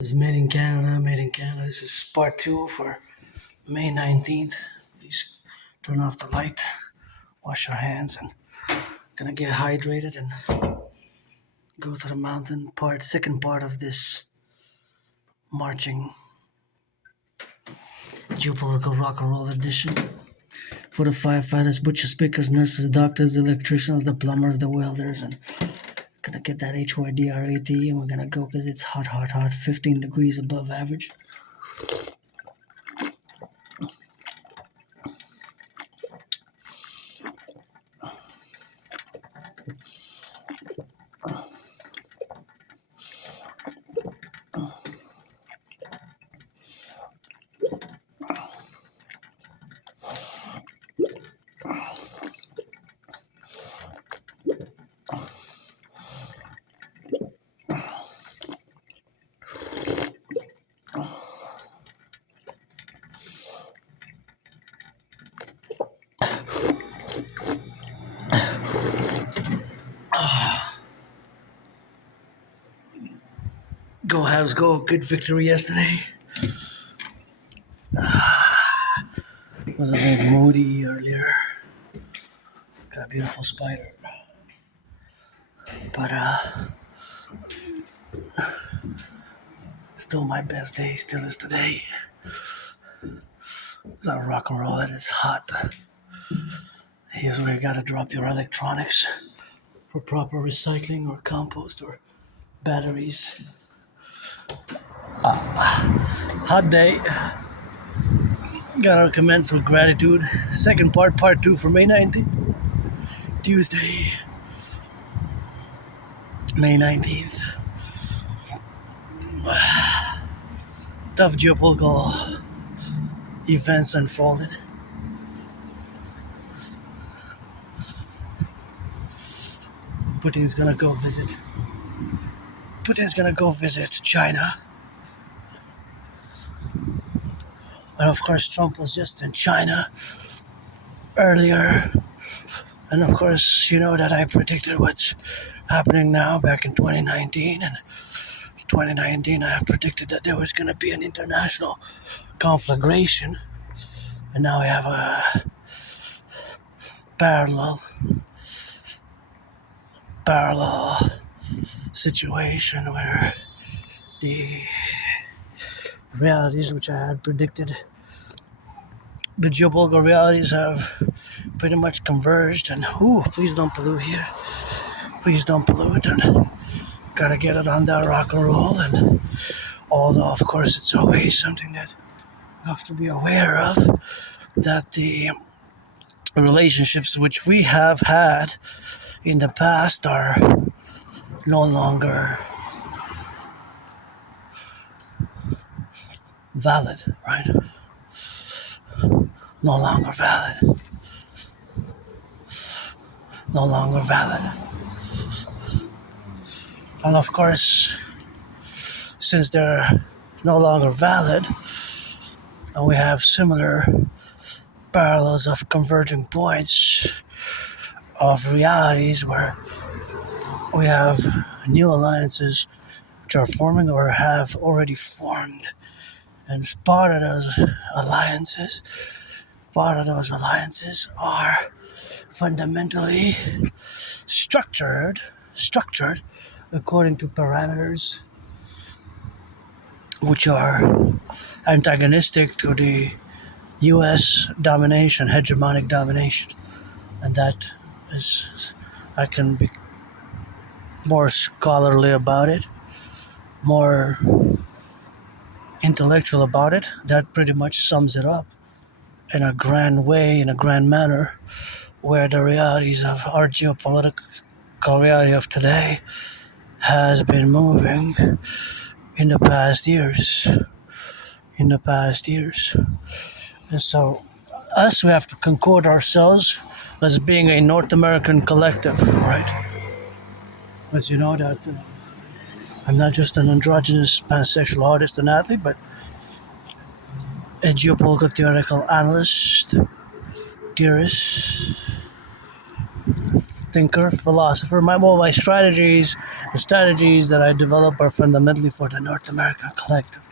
This is made in Canada, made in Canada. This is part 2 for May 19th. Please turn off the light, wash your hands, and gonna get hydrated and go to the mountain part, second part of this marching geopolitical rock and roll edition. For the firefighters, butchers, pickers, nurses, doctors, the electricians, the plumbers, the welders, and gonna get that HYDRAT, and we're gonna go because it's hot, 15 degrees above average. Go Habs go, good victory yesterday. Was a bit moody earlier. Got a beautiful spider. But still my best day, still is today. It's a rock and roll and it's hot. Here's where you gotta drop your electronics for proper recycling or compost or batteries. Hot day. Gotta commence with gratitude. Second part 2 for May 19th. Tuesday, May 19th. Tough geopolitical events unfolded. Putin's gonna go visit China. And of course, Trump was just in China earlier. And of course, you know that I predicted what's happening now back in 2019. And 2019, I predicted that there was going to be an international conflagration. And now we have a parallel situation where the realities which I had predicted, the geopolitical realities have pretty much converged. And please don't pollute here. Please don't pollute. And gotta get it on that rock and roll. And although of course it's always something that you have to be aware of, that the relationships which we have had in the past are no longer valid, right? No longer valid. And of course, since they're no longer valid, and we have similar parallels of converging points of realities where we have new alliances which are forming or have already formed. And part of those alliances are fundamentally structured according to parameters which are antagonistic to the U.S. domination, hegemonic domination. And that is, I can be more scholarly about it, more intellectual about it. That pretty much sums it up in a grand way, in a grand manner, where the realities of our geopolitical reality of today has been moving in the past years. And so we have to concord ourselves as being a North American collective, right? As you know that I'm not just an androgynous pansexual artist and athlete, but a geopolitical theoretical analyst, theorist, thinker, philosopher. My strategies, the strategies that I develop are fundamentally for the North American collective,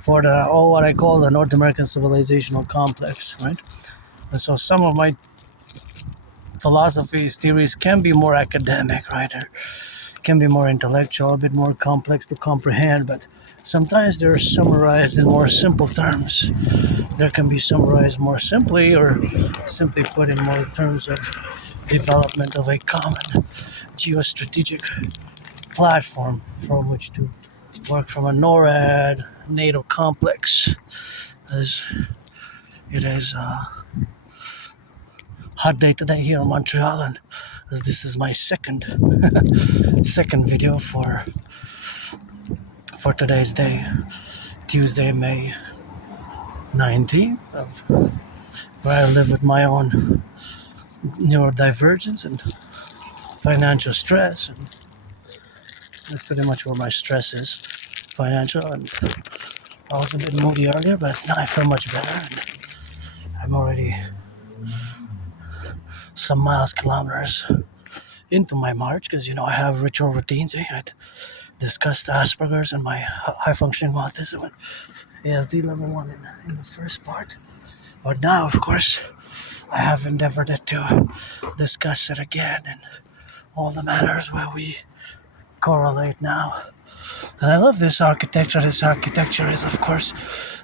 for what I call the North American civilizational complex, right? And so some of my philosophies, theories can be more academic, right? Or can be more intellectual, a bit more complex to comprehend, but sometimes they're summarized in more simple terms. There can be summarized more simply, or simply put in more terms of development of a common geostrategic platform from which to work from a NORAD NATO complex, as it is a hot day today here in Montreal, and as this is my second video for today's day, Tuesday, May 19th, where I live with my own neurodivergence and financial stress, and that's pretty much where my stress is, financial. And I was a bit moody earlier, but now I feel much better. And I'm already some kilometers into my march, because I have ritual routines. I discussed Asperger's and my high functioning autism and ASD level 1 in the first part. But now, of course, I have endeavored to discuss it again in all the manners where we correlate now. And I love this architecture. This architecture is, of course,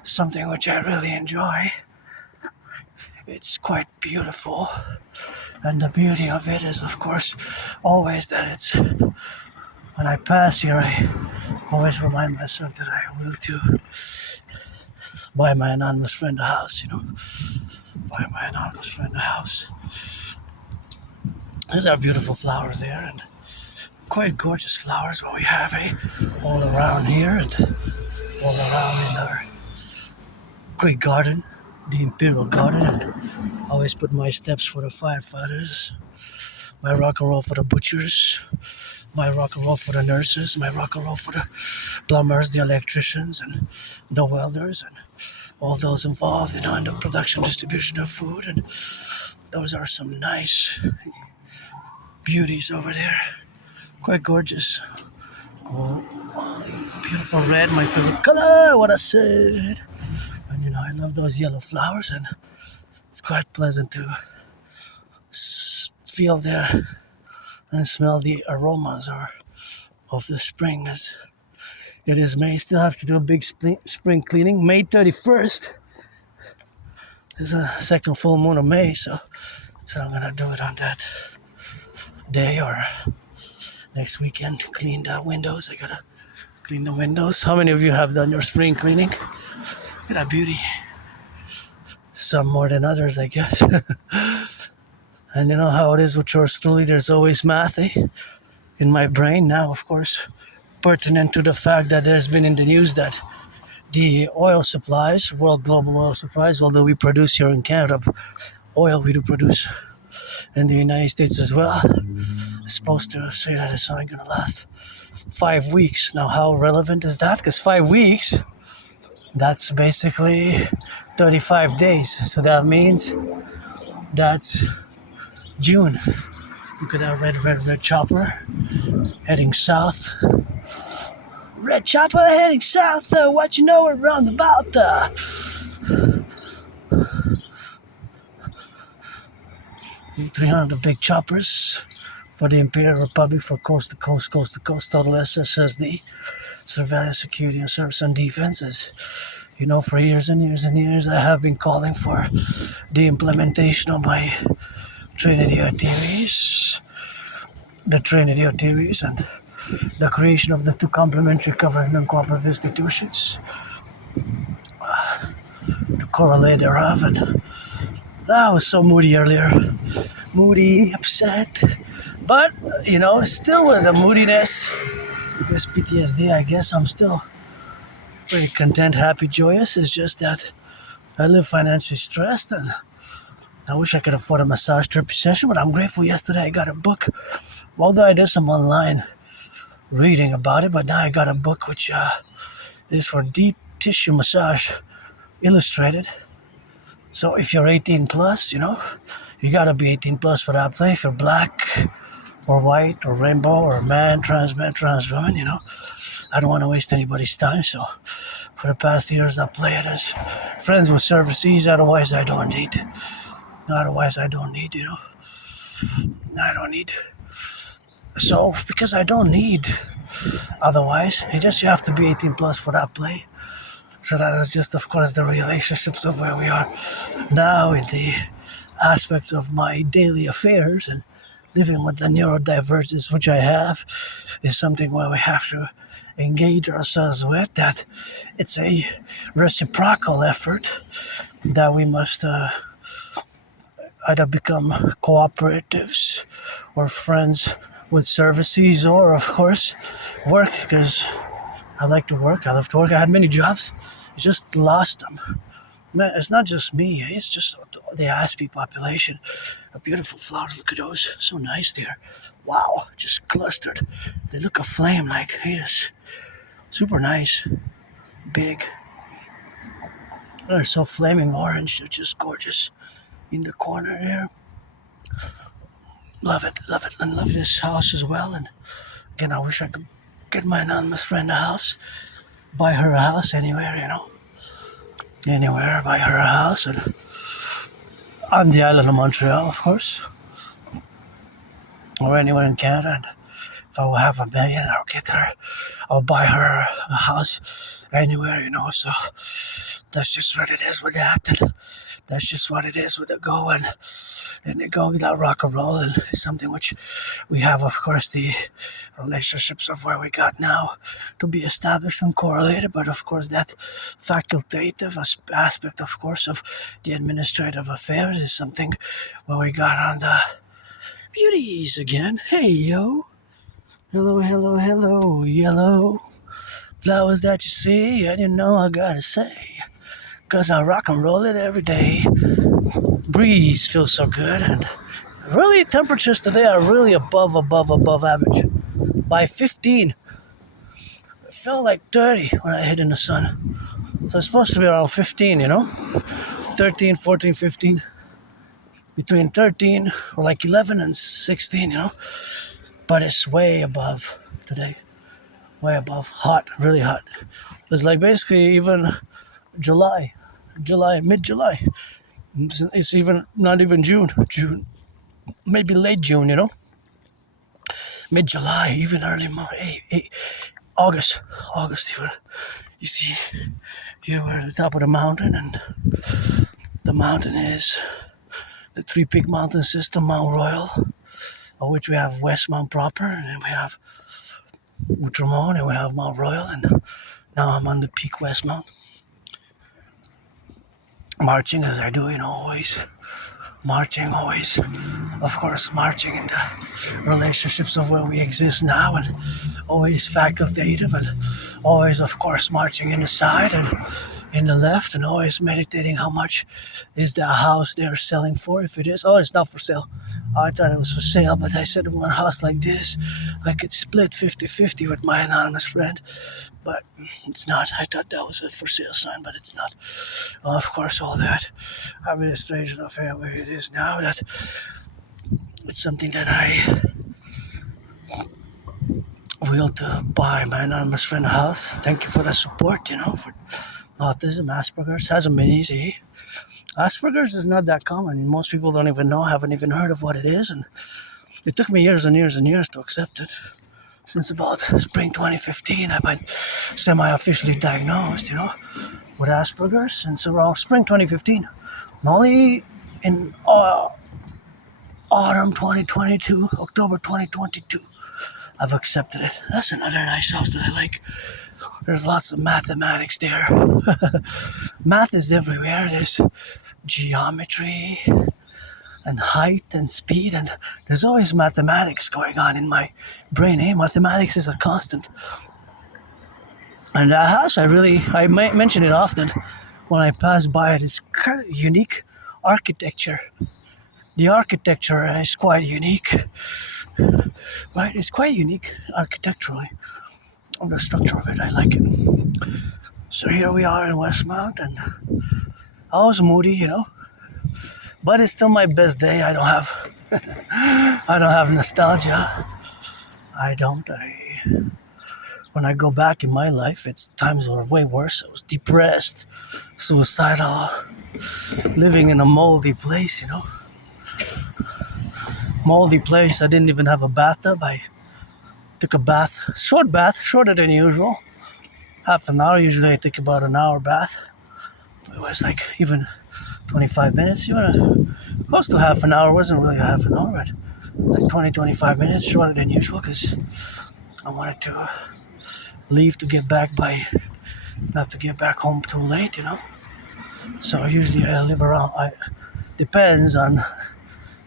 something which I really enjoy. It's quite beautiful. And the beauty of it is, of course, always that it's, when I pass here, I always remind myself that I will too buy my anonymous friend a house, buy my anonymous friend a house. There's our beautiful flowers there, and quite gorgeous flowers what we have all around here and all around in our great garden, the Imperial garden. And I always put my steps for the firefighters, my rock and roll for the butchers, my rock and roll for the nurses, my rock and roll for the plumbers, the electricians, and the welders, and all those involved in the production, distribution of food. And those are some nice beauties over there. Quite gorgeous. Oh, beautiful red, my favorite color, what I said. And I love those yellow flowers, and it's quite pleasant to feel there and smell the aromas of the spring, as it is May. Still have to do a big spring cleaning. May 31st is a second full moon of May, so I'm gonna do it on that day or next weekend to clean the windows. I gotta clean the windows. How many of you have done your spring cleaning? Look at that beauty. Some more than others, I guess. And you know how it is with yours truly, there's always math in my brain. Now, of course, pertinent to the fact that there's been in the news that the oil supplies, world global oil supplies, although we produce here in Canada, oil we do produce in the United States as well, is supposed to say that it's only going to last 5 weeks. Now, how relevant is that? Because 5 weeks, that's basically 35 days. So that means that's June. Look at that red chopper heading south. Red chopper heading south, what you know around about 300 of big choppers for the Imperial Republic, for coast to coast, total SSSD, surveillance, security, and service and defenses. For years and years and years, I have been calling for the implementation of my Trinity of theories, and the creation of the two complementary governing and cooperative institutions to correlate thereof. And I was so moody earlier. Moody, upset. But, still with the moodiness, because PTSD, I guess I'm still pretty content, happy, joyous. It's just that I live financially stressed, and I wish I could afford a massage therapy session, but I'm grateful yesterday I got a book. Although I did some online reading about it, but now I got a book which is for deep tissue massage, illustrated. So if you're 18 plus, you gotta be 18 plus for that play. If you're black, or white, or rainbow, or man, trans woman, I don't want to waste anybody's time, so for the past years I play it as friends with services, otherwise I don't need, I don't need, so, because I don't need, otherwise, you have to be 18 plus for that play. So that is just, of course, the relationships of where we are now in the aspects of my daily affairs, and living with the neurodivergence which I have is something where we have to engage ourselves with, that it's a reciprocal effort that we must either become cooperatives or friends with services, or of course work, because I like to work. I love to work. I had many jobs. I just lost them. Man, it's not just me. It's just the Aspiesque population. The beautiful flowers. Look at those. So nice there. Wow. Just clustered. They look aflame like haters. Super nice. Big. They're so flaming orange. They're just gorgeous. In the corner there. Love it. Love it. And love this house as well. And again, I wish I could get my anonymous friend a house. Buy her a house anywhere, Anywhere, buy her a house. And on the island of Montreal, of course. Or anywhere in Canada. And if I will have $1 million, I'll buy her a house anywhere, So that's just what it is with that. And that's just what it is with the go. And they go with that rock and roll. And it's something which we have, of course, the relationships of where we got now to be established and correlated. But of course, that facultative aspect, of course, of the administrative affairs is something where we got on the beauties again. Hey, yo. Hello, hello, hello, yellow flowers that you see, and I gotta say, 'cause I rock and roll it every day. Breeze feels so good, and really temperatures today are really above average by 15. It felt like 30 when I hit in the sun. So it's supposed to be around 15, 13, 14, 15. Between 13 or like 11 and 16, But it's way above today. Way above. Hot, really hot. It's like basically even July, mid-July. It's even not even June, maybe late June, mid-July, even early August even. You see, here we're at the top of the mountain, and the mountain is the Three Peak Mountain System, Mount Royal, of which we have Westmount proper, and then we have Outremont, and we have Mount Royal, and now I'm on the peak Westmount. Marching as I do, always. Marching always. Of course, marching in the relationships of where we exist now, and always facultative, and always, of course, marching in the side and in the left, and always meditating how much is the house they're selling for. If it is, it's not for sale. I thought it was for sale, but I said, one house like this, I could split 50-50 with my anonymous friend, but it's not. I thought that was a for sale sign, but it's not. Well, of course, all that administration affair where it is now, that it's something that I will to buy my anonymous friend a house. Thank you for the support, for autism, Asperger's. Hasn't been easy. Asperger's is not that common. Most people don't even know, haven't even heard of what it is, and it took me years and years and years to accept it. Since about spring 2015, I've been semi-officially diagnosed, with Asperger's since around spring 2015. And only in autumn 2022, October 2022, I've accepted it. That's another nice house that I like. There's lots of mathematics there. Math is everywhere. There's geometry and height and speed, and there's always mathematics going on in my brain. Mathematics is a constant. And that house, I mention it often when I pass by it. It's kind of unique architecture. The architecture is quite unique, right? It's quite unique architecturally. On the structure of it, I like it. So here we are in Westmount, and I was moody, but it's still my best day. I don't have I don't have nostalgia. I don't. When I go back in my life, it's times were way worse. I was depressed, suicidal, living in a moldy place, Moldy place. I didn't even have a bathtub. I took a bath, shorter than usual. Half an hour. Usually I take about an hour bath. It was like even 25 minutes. Close to half an hour. It wasn't really a half an hour, but like 25 minutes shorter than usual because I wanted to leave to get back not to get back home too late, So usually I live around, depends on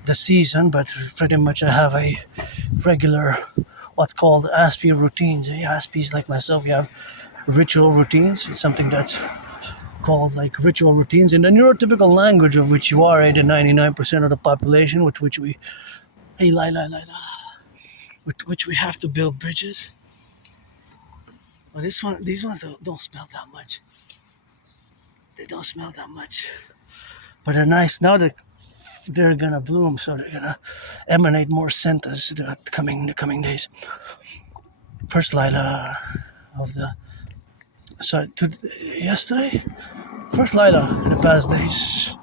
the season, but pretty much I have a regular, what's called Aspiesque routines. Aspiesque, like myself, you have ritual routines. It's something that's called like ritual routines in the neurotypical language of which you are 99% of the population, with which we, with which we have to build bridges. Well, these ones don't smell that much. They don't smell that much, but they're nice. Now they're gonna bloom, so they're gonna emanate more scent as the coming days. First lila of yesterday. First lila in the past days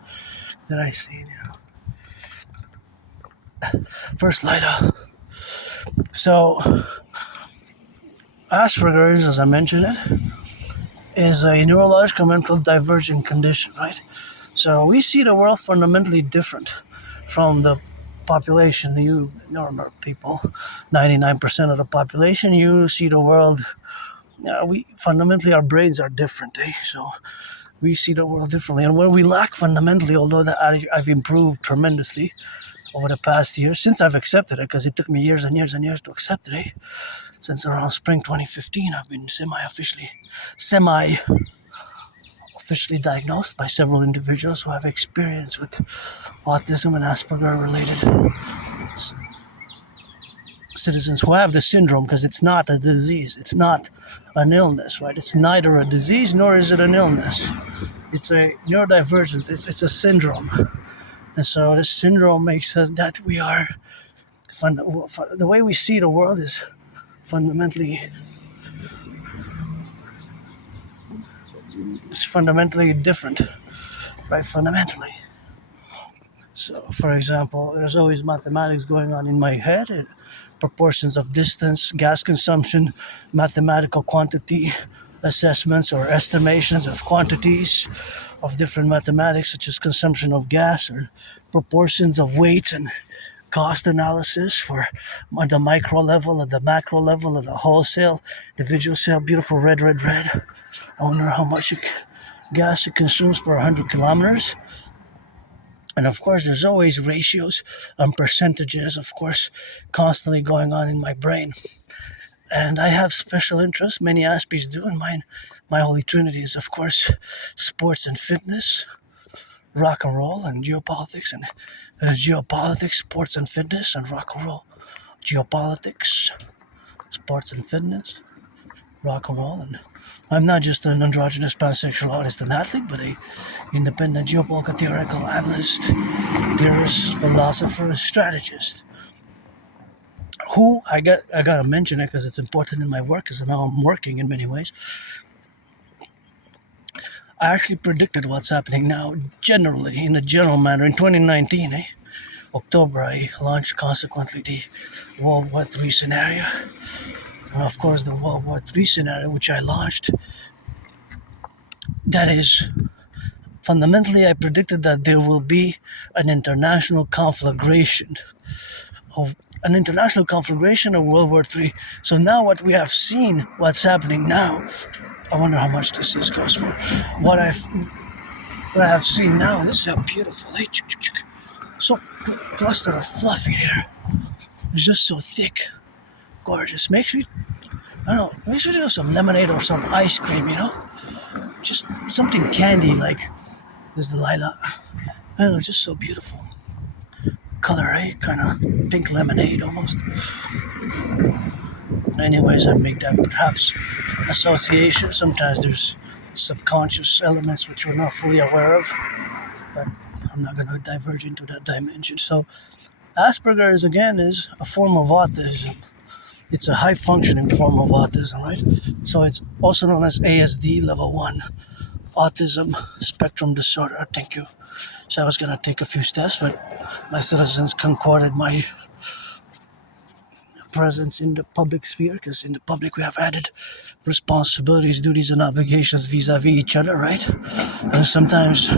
that I seen. First lila. So Asperger's, as I mentioned it, is a neurological mental divergent condition, right? So we see the world fundamentally different from the population. You normal people, 99% of the population, you see the world. We fundamentally, our brains are different, so we see the world differently. And where we lack fundamentally, although that I've improved tremendously over the past years since I've accepted it, because it took me years and years and years to accept it. Since around spring 2015, I've been semi-officially diagnosed by several individuals who have experience with autism and Asperger-related citizens who have the syndrome, because it's not a disease. It's not an illness, right? It's neither a disease nor is it an illness. It's a neurodivergence. It's a syndrome. And so this syndrome makes us that we are, the way we see the world is fundamentally different, right? Fundamentally. So, for example, there's always mathematics going on in my head, proportions of distance, gas consumption, mathematical quantity assessments or estimations of quantities of different mathematics, such as consumption of gas or proportions of weight and cost analysis for on the micro level, at the macro level, at the wholesale, individual sale, beautiful red. I wonder how much gas it consumes per 100 kilometers. And of course, there's always ratios and percentages, of course, constantly going on in my brain. And I have special interests, many Aspies do, and my holy trinity is, of course, sports and fitness, rock and roll, and geopolitics, and geopolitics, sports and fitness, and rock and roll. Geopolitics, sports and fitness, rock and roll, and I'm not just an androgynous pansexual artist and athlete, but a independent geopolitical theoretical analyst, theorist, philosopher, strategist. Who I gotta mention it because it's important in my work, because now I'm working in many ways. I actually predicted what's happening now, generally, in a general manner. In 2019, October, I launched consequently the World War III scenario. And of course, the World War III scenario, which I launched, that is, fundamentally, I predicted that there will be an international conflagration of World War III. So now what we have seen, what's happening now, I wonder how much this goes for. What I have seen now, this is a beautiful, so cluster of fluffy there. It's just so thick, gorgeous. Makes me do some lemonade or some ice cream, just something candy like. There's the lilac. I don't know, just so beautiful. Color, kind of pink lemonade almost. Anyways, I make that perhaps association. Sometimes there's subconscious elements which we're not fully aware of, but I'm not going to diverge into that dimension. So Asperger's, again, is a form of autism. It's a high-functioning form of autism, right? So it's also known as ASD level 1, autism spectrum disorder. Thank you. So I was going to take a few steps, but my citizens concorded my presence in the public sphere, because in the public we have added responsibilities, duties, and obligations vis-a-vis each other, right? And sometimes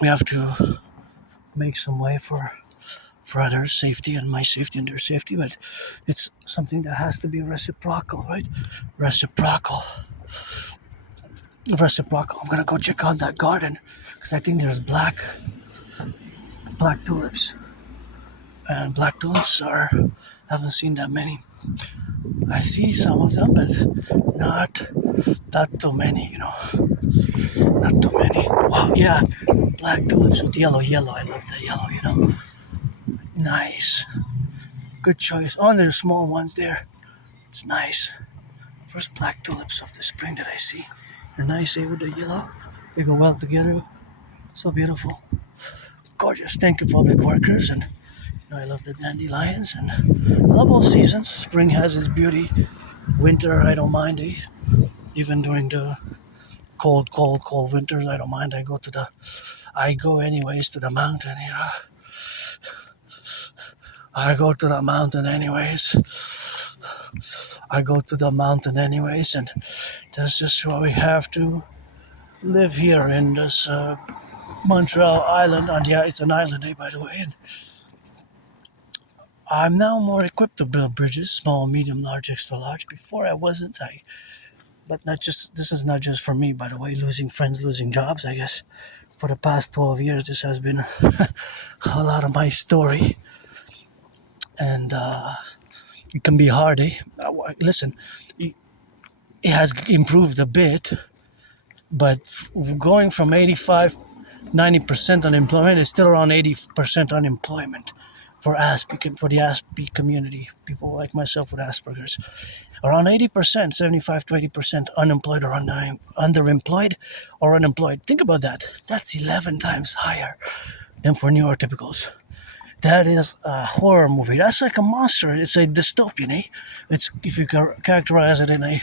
we have to make some way for others' safety and my safety and their safety, but it's something that has to be reciprocal, right? Reciprocal. Reciprocal. I'm gonna go check out that garden because I think there's black tulips, and black tulips are haven't seen that many. I see some of them, but not too many, not too many. Wow, yeah, black tulips with yellow. I love the yellow. Nice, good choice. Oh, and there's small ones there. It's nice. First black tulips of the spring that I see. They're nice, with the yellow. They go well together. So beautiful, gorgeous. Thank you, public workers, and I love the dandelions, and I love all seasons. Spring has its beauty. Winter, I don't mind. Even during the cold winters, I don't mind. I go anyways to the mountain. I go to the mountain anyways. And that's just why we have to live here in this Montreal island. And yeah, it's an island, by the way. And I'm now more equipped to build bridges, small, medium, large, extra large. Before I wasn't. But this is not just for me, by the way. Losing friends, losing jobs. I guess for the past 12 years, this has been a lot of my story, and it can be hard. Listen, it has improved a bit, but going from 85, 90% unemployment is still around 80% unemployment for the Aspiesque community, people like myself with Asperger's. Around 80%, 75 to 80% unemployed or underemployed or unemployed. Think about that. That's 11 times higher than for neurotypicals. That is a horror movie. That's like a monster. It's a dystopian, eh? It's, if you characterize it in a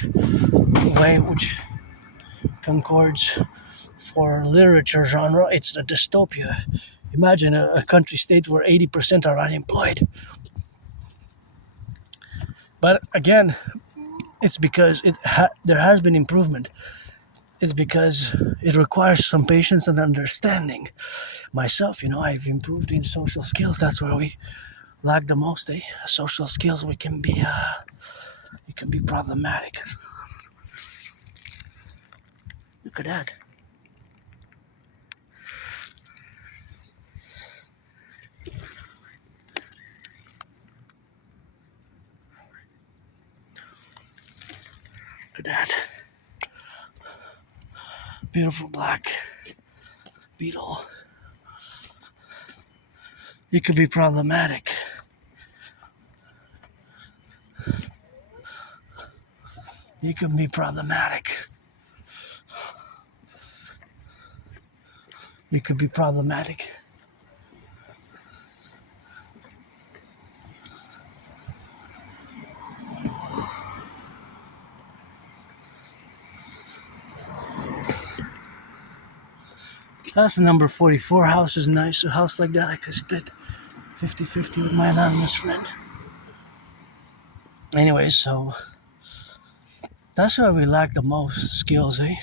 way which concords for literature genre, it's a dystopia. Imagine a country state where 80% are unemployed. But again, it's because there has been improvement. It's because it requires some patience and understanding. Myself, I've improved in social skills. That's where we lack the most, eh? Social skills, it can be problematic. Look at that. Look at that. Beautiful black beetle. It could be problematic. It could be problematic. It could be problematic. That's the number 44 house is nice. A house like that I could split 50-50 with my anonymous friend. Anyway, so that's where we lack the most skills, eh?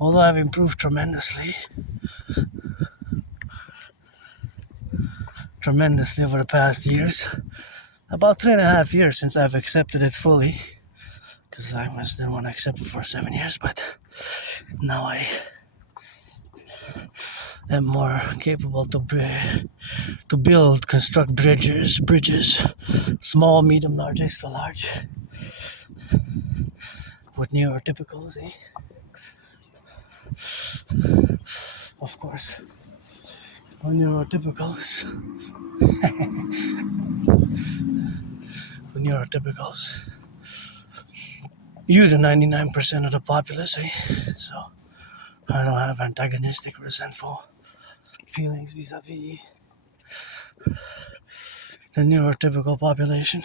Although I've improved tremendously over the past years. About 3.5 years since I've accepted it fully. Because I didn't want to accept it for 7 years, but now I am more capable to construct bridges, small, medium, large, extra large, with neurotypicals, eh? Of course, with neurotypicals. With neurotypicals. You're the 99% of the populace, eh? So I don't have antagonistic, resentful feelings vis-a-vis the neurotypical population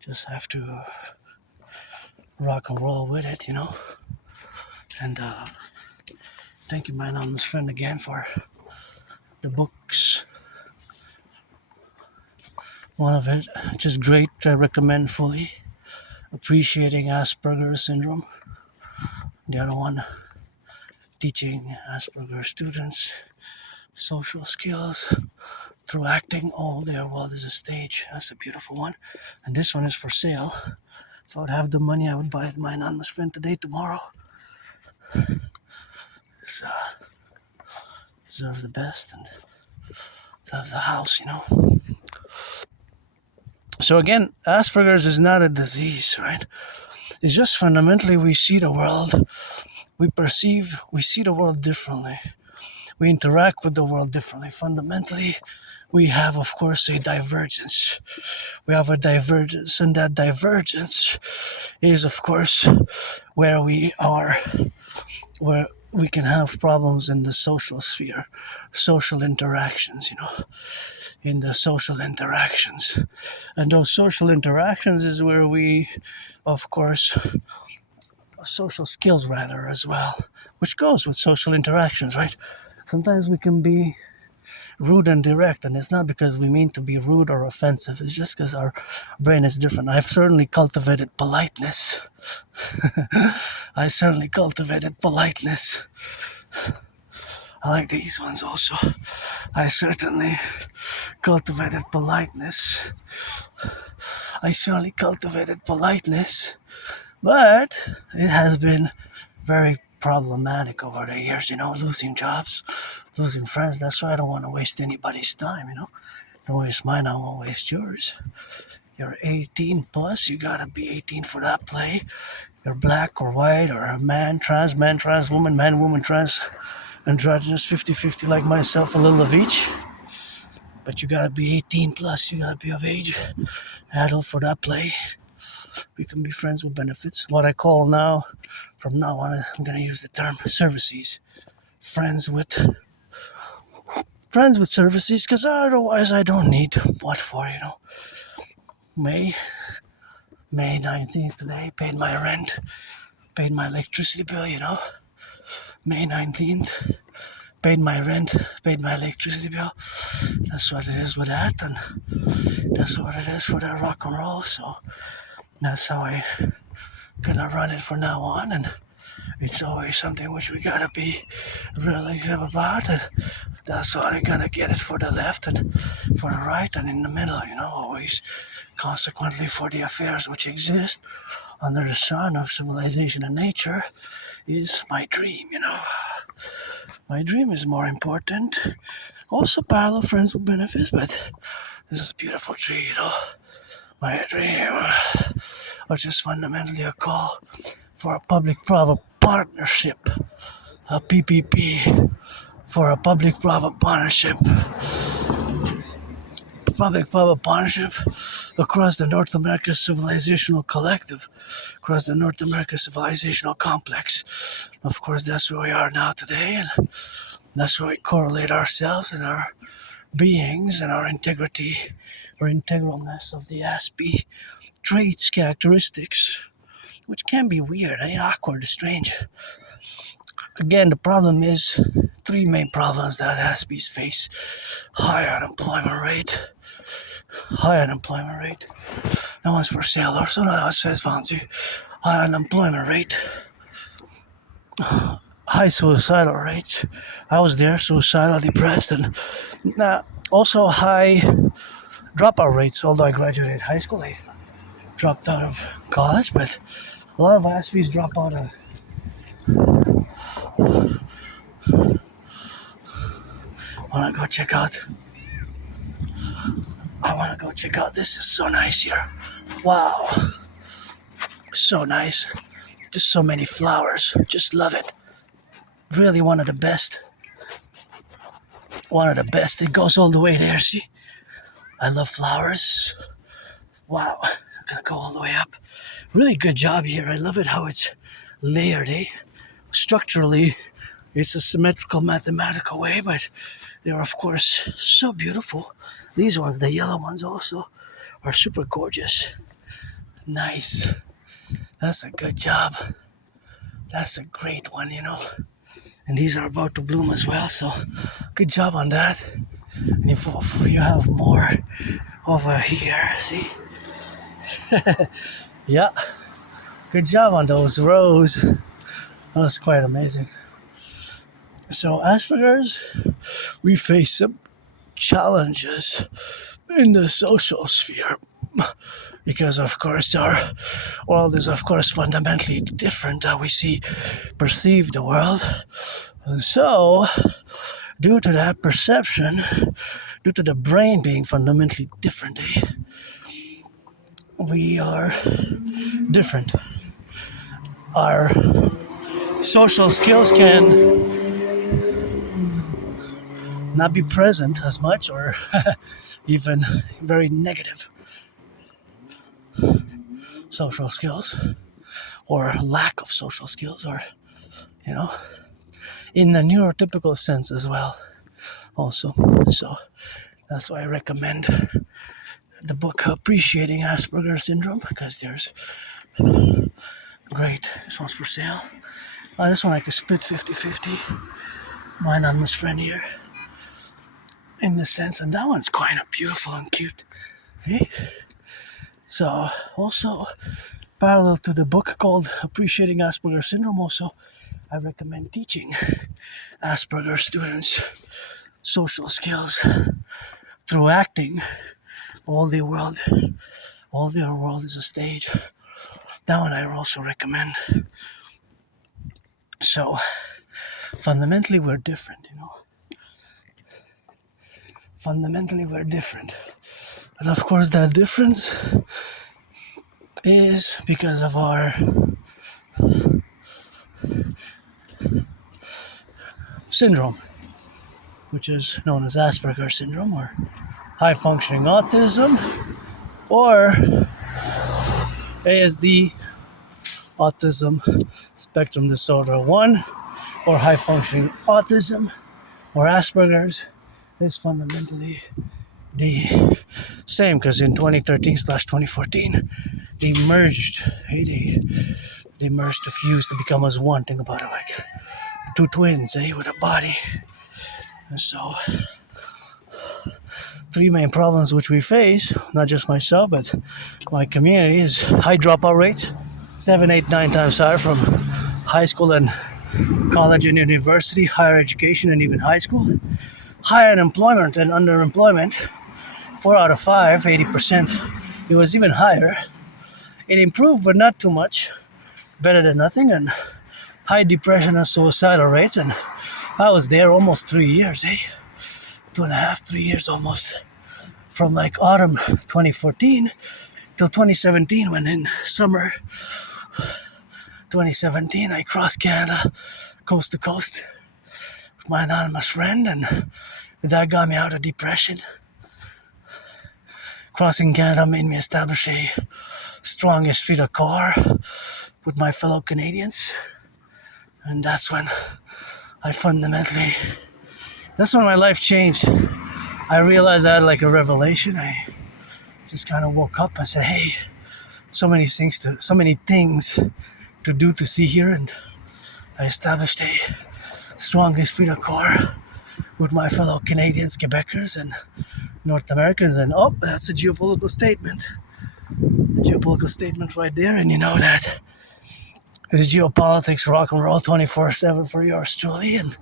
just have to rock and roll with it, And thank you, my anonymous friend, again for the books. One of it, just great, I recommend fully. Appreciating Asperger's syndrome. The other one, teaching Asperger's students social skills through acting. All their world is a stage. That's a beautiful one. And this one is for sale. If I would have the money, I would buy it my anonymous friend today, tomorrow. So, deserve the best and love the house, So again, Asperger's is not a disease, right? It's just fundamentally we see the world, we see the world differently. We interact with the world differently. Fundamentally, we have, of course, a divergence. We have a divergence, and that divergence is, of course, where we are, where we can have problems in the social sphere, social interactions, in the social interactions. And those social interactions is where we, of course, social skills rather as well, which goes with social interactions, right? Sometimes we can be rude and direct, and it's not because we mean to be rude or offensive. It's just because our brain is different. I've certainly cultivated politeness. I certainly cultivated politeness. I like these ones also. I certainly cultivated politeness. I certainly cultivated politeness, but it has been very problematic over the years, losing jobs, losing friends. That's why I don't want to waste anybody's time, Don't waste mine, I won't waste yours. You're 18 plus, you gotta be 18 for that play. You're black or white or a man, trans, woman, man, woman, trans, androgynous, 50-50 like myself, a little of each. But you gotta be 18 plus, you gotta be of age, adult for that play. We can be friends with benefits. What I call now, from now on, I'm going to use the term services. Friends with services, because otherwise I don't need what for, May 19th today, paid my rent, paid my electricity bill, May 19th, paid my rent, paid my electricity bill. That's what it is with that, and that's what it is for that rock and roll, so that's how I gonna run it from now on, and it's always something which we gotta be really good about, and that's how I gonna get it for the left and for the right and in the middle, always consequently for the affairs which exist under the sun of civilization and nature is my dream, My dream is more important. Also parallel friends with benefits, but this is a beautiful tree, My dream, which is fundamentally a call for a public-private partnership, a PPP, for a public-private partnership, across the North America Civilizational Collective, across the North America Civilizational Complex. Of course, that's where we are now today, and that's where we correlate ourselves and our beings and our integrity or integralness of the Aspiesque traits, characteristics, which can be weird, awkward, strange. Again, the problem is three main problems that Aspiesque face. High unemployment rate. No one's for sale, or so no, it says fancy. High unemployment rate. High suicidal rates. I was there, suicidal, depressed, and also high dropout rates. Although I graduated high school, I dropped out of college, but a lot of Aspies drop out of. I want to go check out. This is so nice here. Wow. So nice. Just so many flowers. Just love it. Really one of the best. It goes all the way there, see? I love flowers. Wow. I'm going to go all the way up. Really good job here. I love it how it's layered, Structurally, It's a symmetrical mathematical way, but they're of course so beautiful. These ones, the yellow ones also, are super gorgeous. Nice. That's a good job. That's a great one, And these are about to bloom as well, so good job on that. And if you have more over here, see? Yeah, good job on those rows. That's quite amazing. So Asperger's, we face some challenges in the social sphere because of course our world is of course fundamentally different how we perceive the world. And so due to that perception, due to the brain being fundamentally different, we are different. Our social skills can not be present as much, or even very negative social skills, or lack of social skills, or in the neurotypical sense as well also. So that's why I recommend the book Appreciating Asperger's Syndrome, because there's great, this one's for sale. This one I could split 50-50, my anonymous friend here, in the sense, and that one's kind of beautiful and cute. Okay? So also parallel to the book called Appreciating Asperger's Syndrome, also I recommend teaching Asperger students social skills through acting. All their world is a stage. That one I also recommend. So fundamentally we're different, Fundamentally we're different. And of course that difference is because of our syndrome, which is known as Asperger's syndrome, or high functioning autism, or ASD, autism spectrum disorder 1, or high functioning autism, or Asperger's, is fundamentally the same, because in 2013/2014 they merged, they merged to fuse to become as one. Think about it, like two twins, with a body. And so three main problems which we face, not just myself but my community, is high dropout rates, 7, 8, 9 times higher from high school and college and university, higher education and even high school. Higher unemployment and underemployment, 4 out of 5, 80%. It was even higher. It improved, but not too much. Better than nothing. And high depression and suicidal rates. And I was there almost 3 years, 2.5, 3 years almost. From like autumn 2014 till 2017, when in summer 2017 I crossed Canada coast to coast with my anonymous friend, and that got me out of depression. Crossing Canada made me establish a strong esprit de corps with my fellow Canadians. And that's when that's when my life changed. I realized I had like a revelation. I just kind of woke up and said, hey, so many things to do, to see here. And I established a strong esprit de corps with my fellow Canadians, Quebecers, and North Americans. And that's a geopolitical statement. Geopolitical statement right there. And you know that it's geopolitics, rock and roll 24/7 for yours truly. And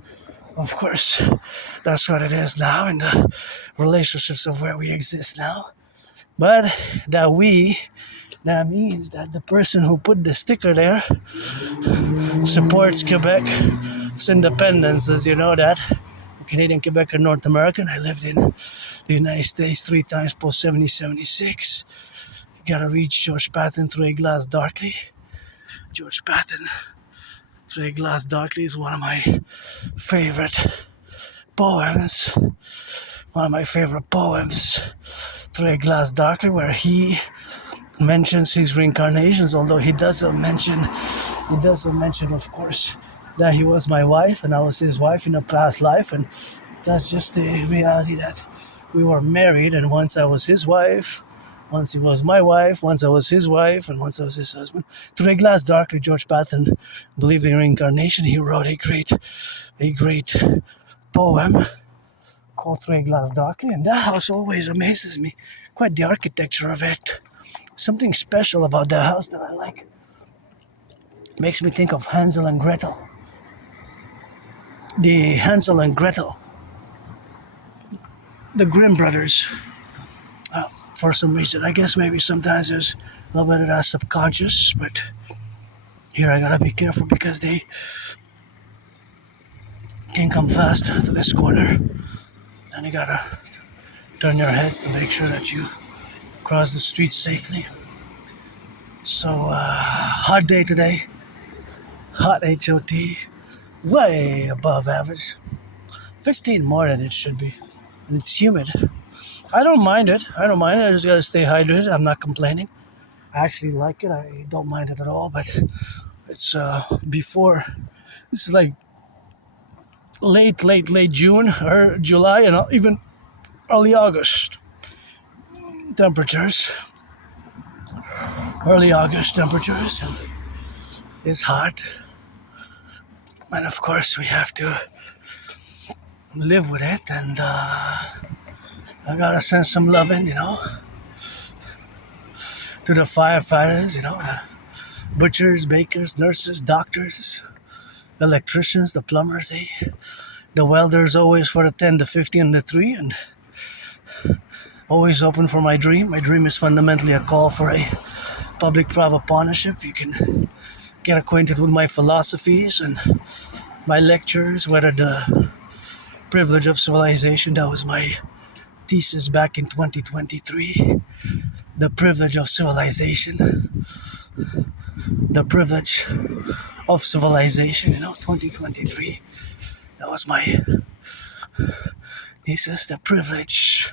of course, that's what it is now in the relationships of where we exist now. But that means that the person who put the sticker there supports Quebec's independence, as you know that. Canadian, Quebec, and North American. I lived in the United States 3 times post 70-76. You gotta read George Patton Through a Glass Darkly. George Patton Through a Glass Darkly is one of my favorite poems. Through a Glass Darkly, where he mentions his reincarnations, although he doesn't mention, of course, that he was my wife and I was his wife in a past life, and that's just the reality that we were married, and once I was his wife, once he was my wife, once I was his wife, and once I was his husband. Through a glass darkly, George Patton believed in reincarnation. He wrote a great poem called Through a Glass Darkly, and that house always amazes me. Quite the architecture of it. Something special about that house that I like. Makes me think of Hansel and Gretel. The Hansel and Gretel. The Grimm brothers. For some reason, I guess maybe sometimes there's a little bit of that subconscious, but here I gotta be careful because they can come fast to this corner, and you gotta turn your heads to make sure that you cross the street safely. So, hot day today, hot HOT, way above average, 15 more than it should be, and it's humid. I don't mind it, I just gotta stay hydrated. I'm not complaining. I actually like it, I don't mind it at all, but it's before, this is like late June or July, and even early August temperatures. Early August temperatures, and it's hot. And of course, we have to live with it, and I gotta send some loving, to the firefighters, the butchers, bakers, nurses, doctors, electricians, the plumbers, the welders, always for the 10, the 50, and the 3, and always open for my dream. My dream is fundamentally a call for a public-private partnership. You can get acquainted with my philosophies and my lectures, whether the privilege of civilization, that was my thesis back in 2023. The privilege of civilization. The privilege of civilization, 2023. That was my thesis, the privilege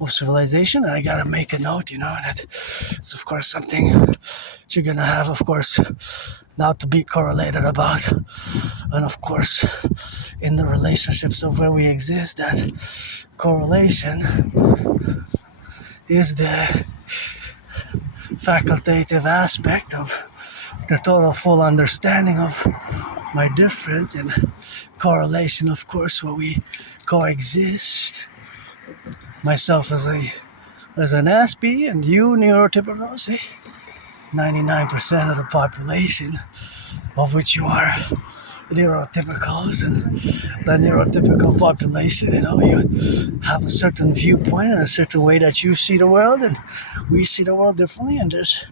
of civilization. And I gotta make a note, that it's of course something that you're gonna have, of course, now to be correlated about. And of course, in the relationships of where we exist, that correlation is the facultative aspect of the total full understanding of my difference, and correlation, of course, where we coexist. Myself as an Aspie, and you neurotypical, 99% of the population, of which you are neurotypicals, and the neurotypical population, you have a certain viewpoint and a certain way that you see the world, and we see the world differently, and there's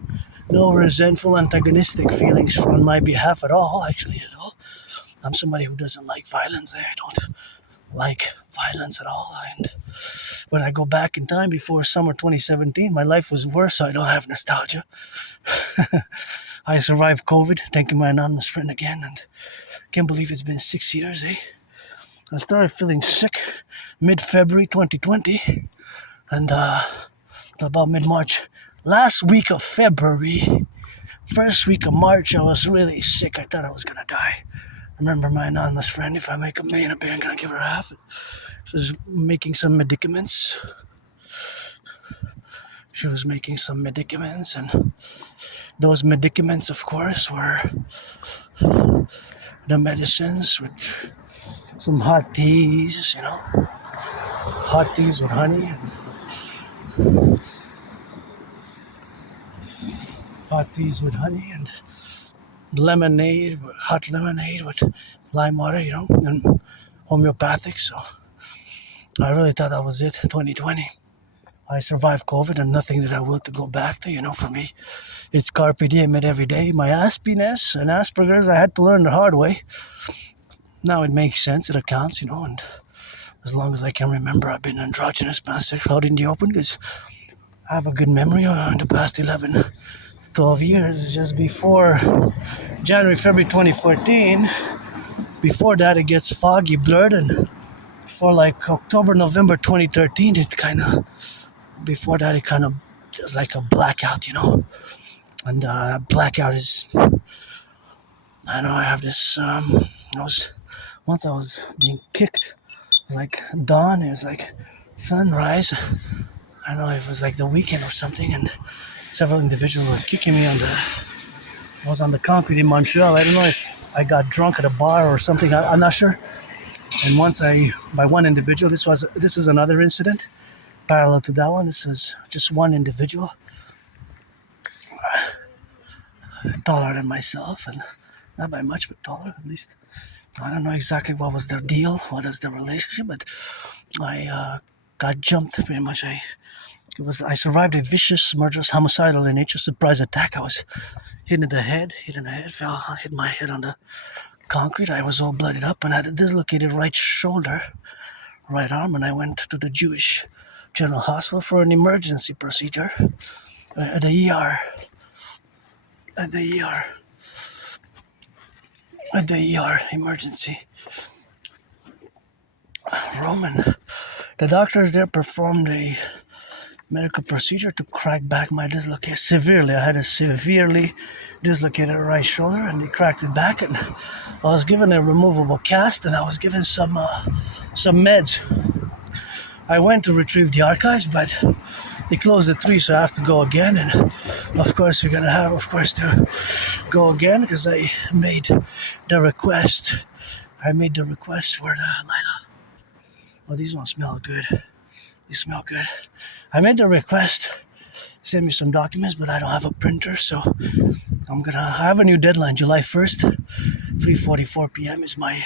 no resentful, antagonistic feelings on my behalf at all, actually, at all. I'm somebody who doesn't like violence. I don't like violence at all, and when I go back in time before summer 2017, my life was worse, so I don't have nostalgia. I survived COVID, thank you, my anonymous friend again, and can't believe it's been 6 years, I started feeling sick mid-February 2020, and about mid-March. Last week of February, first week of March, I was really sick. I thought I was gonna die. Remember my anonymous friend, if I make $1 million, I'm gonna give her half. She was making some medicaments. And those medicaments, of course, were the medicines with some hot teas, hot teas with honey, and lemonade, hot lemonade with lime water, and homeopathic. So I really thought that was it, 2020. I survived COVID, and nothing that I will to go back to, for me. It's carpe diem every day. My Aspiesque and Asperger's, I had to learn the hard way. Now it makes sense, it accounts, and as long as I can remember, I've been androgynous, pansexual, out in the open, because I have a good memory in the past 12 years, just before January, February 2014. Before that, it gets foggy, blurred, and before like October, November 2013, before that, there's like a blackout, and blackout is I know I have this. I was being kicked, like dawn. It was like sunrise. I don't know if it was like the weekend or something, and several individuals were kicking me on the. I was on the concrete in Montreal. I don't know if I got drunk at a bar or something. I'm not sure. And by one individual, this is another incident parallel to that one. This is just one individual, taller than myself, and not by much, but taller at least. I don't know exactly what was their deal, what was their relationship, but I got jumped pretty much. I survived a vicious, murderous, homicidal in nature surprise attack. I was hit in the head, hit my head on the concrete. I was all blooded up and had a dislocated right shoulder, right arm, and I went to the Jewish General Hospital for an emergency procedure at the ER. At the ER emergency room, and the doctors there performed a medical procedure to crack back my dislocated severely. I had a severely dislocated right shoulder, and they cracked it back, and I was given a removable cast, and I was given some meds. I went to retrieve the archives, but they closed at 3, so I have to go again, and of course we're gonna have, to go again, because I made the request. For the Lila. Oh, these don't smell good. These smell good. I made the request. Send me some documents, but I don't have a printer, so I have a new deadline, July 1st, 3:44 p.m. is my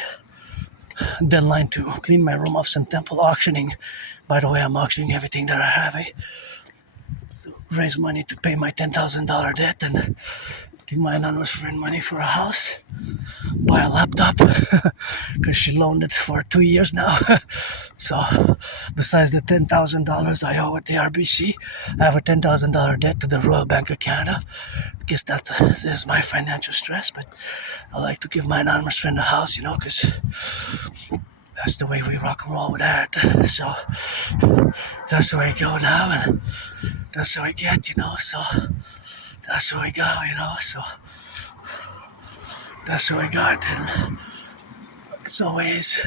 deadline to clean my room off some temple auctioning. By the way, I'm auctioning everything that I have, to raise money to pay my $10,000 debt and give my anonymous friend money for a house, buy a laptop, because she loaned it for 2 years now. So besides the $10,000 I owe at the RBC, I have a $10,000 debt to the Royal Bank of Canada. I guess that is my financial stress, but I like to give my anonymous friend a house, because that's the way we rock and roll with that. So that's the way I go now, and that's how I get, so that's how I go, so that's how I got, and it's always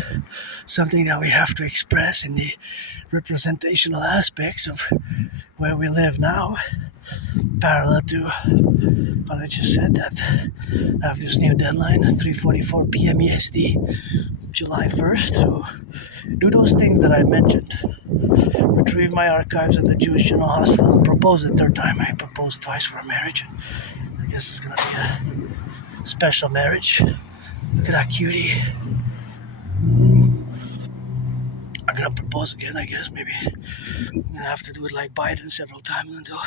something that we have to express in the representational aspects of where we live now, parallel to what I just said, that I have this new deadline at 3:44 p.m. EST, July 1st, to do those things that I mentioned. Retrieve my archives at the Jewish General Hospital and propose a third time. I proposed twice for a marriage, and I guess it's gonna be a special marriage. Look at that cutie. I'm gonna propose again, I guess. Maybe I'm gonna have to do it like Biden several times until,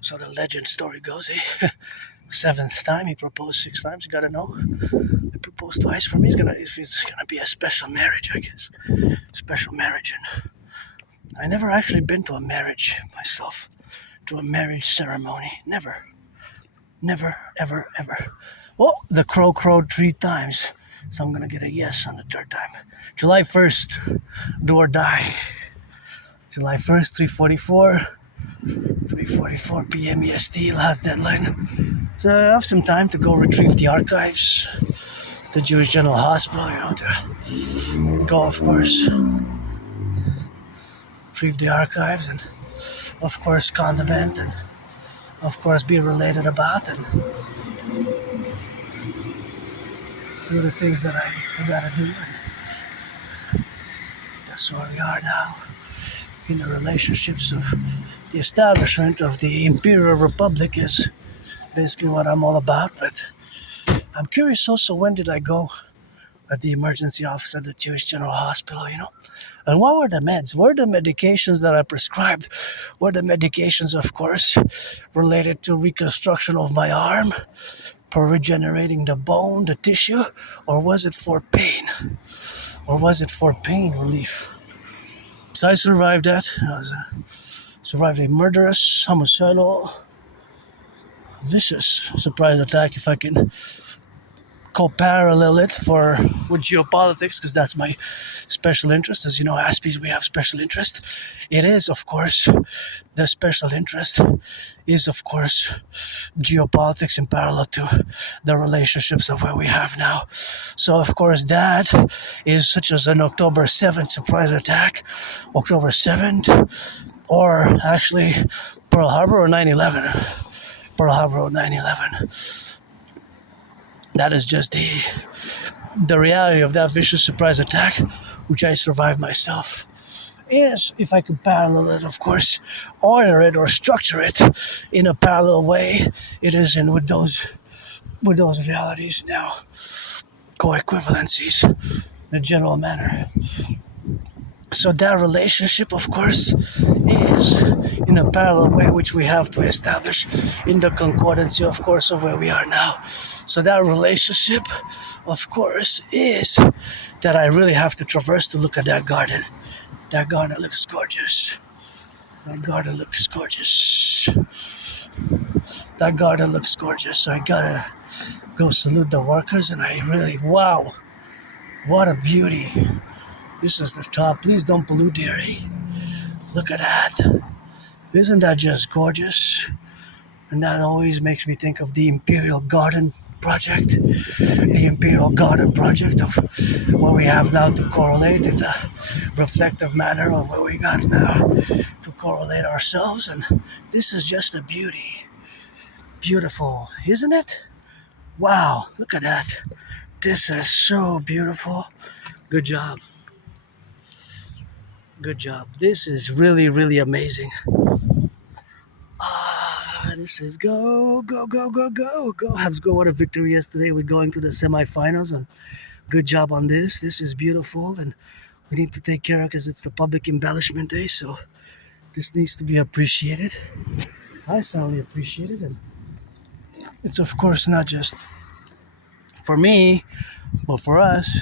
so the legend story goes, 7th time he proposed 6 times. You gotta know. He proposed twice for me. It's gonna be a special marriage, I guess. Special marriage, and I never actually been to a marriage myself, to a marriage ceremony. Never, ever. Well, the crow crowed 3 times, so I'm gonna get a yes on the 3rd time. July 1st, do or die. July 1st, 3:44 p.m. EST, last deadline. So I have some time to go retrieve the archives, the Jewish General Hospital, to go, of course, retrieve the archives, and of course condiment, and of course be related about, and do the things that I gotta do. And that's where we are now, in the relationships of the establishment of the Imperial Republic is basically what I'm all about. But I'm curious also, when did I go at the emergency office at the Jewish General Hospital, And what were the meds? Were the medications that I prescribed? Were the medications, of course, related to reconstruction of my arm, for regenerating the bone, the tissue, or was it for pain? Or was it for pain relief? So I survived that. Survived a murderous, homicidal, vicious surprise attack, if I can co-parallel it with geopolitics, because that's my special interest. As you know, Aspies, we have special interest. It is, of course, the special interest is, of course, geopolitics in parallel to the relationships of what we have now. So, of course, that is such as an October 7th surprise attack, October 7th, or actually Pearl Harbor or 9/11. Pearl Harbor or 9/11. That is just the reality of that vicious surprise attack, which I survived myself. Is if I could parallel it, of course, order it or structure it in a parallel way, it is in with those realities now, co-equivalencies in a general manner. So that relationship, of course, is in a parallel way which we have to establish in the concordancy, of course, of where we are now. So that relationship, of course, is that I really have to traverse to look at that garden. That garden looks gorgeous. That garden looks gorgeous. That garden looks gorgeous. So I gotta go salute the workers, and I really, wow, what a beauty. This is the top. Please don't pollute, dearie. Look at that. Isn't that just gorgeous? And that always makes me think of the Imperial Garden Project. The Imperial Garden Project of what we have now to correlate in the reflective manner of what we got now to correlate ourselves. And this is just a beauty. Beautiful, isn't it? Wow, look at that. This is so beautiful. Good job. Good job. This is really, really amazing. This is go, go, go, go, go, go. Habs go. What a victory yesterday. We're going to the semifinals, and good job on this. This is beautiful, and we need to take care of because it's the public embellishment day, so this needs to be appreciated. I soundly appreciate it, and it's of course not just for me, but for us.